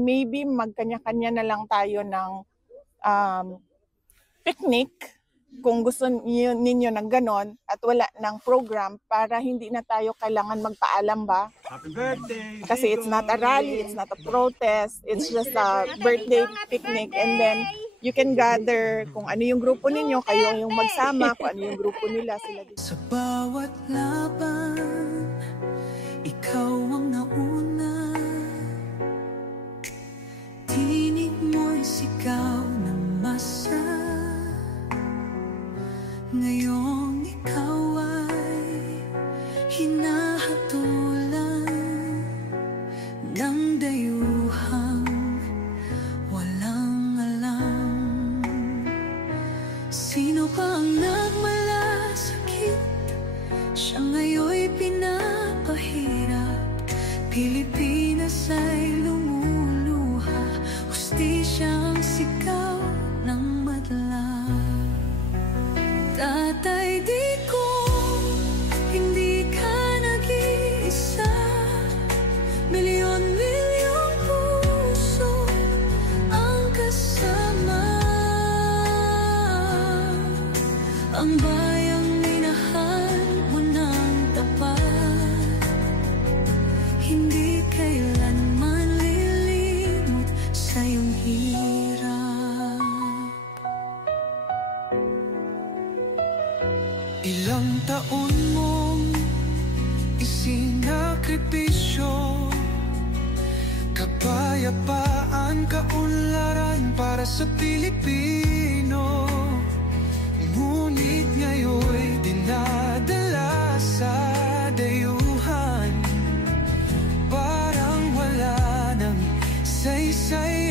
Maybe magkanya-kanya na lang tayo ng picnic kung gusto ninyo ng ganon at wala ng program para hindi na tayo kailangan magpaalam ba? Happy birthday! Kasi it's not a rally, it's not a protest, it's just a birthday picnic, and then you can gather kung ano yung grupo ninyo, kayo yung magsama, kung ano yung grupo nila, sila dito. Sa bawat laban, ikaw ang nauna. Tinig mo'y sigaw ng masa. Ngayong ikaw ay hinahatulan ng dayuhang walang alam. Sino pa ang nagmalasakit? Siya ngayon'y pinapahirap. Pilipinas ay lumuluha. Hustisya ang sigaw ng madla. Tatay, di ko hindi ka nag-iisa. Milyon-milyong puso ang kasama. Ang bayang minahal mo ng tapat, hindi kailanman lilimot sa iyong hirap. Ilang taon mong isinakripisyo, kapayapaan, kaunlaran para sa Pilipino. Ngunit ngayon'y dinadala sa dayuhan. Parang wala nang saysay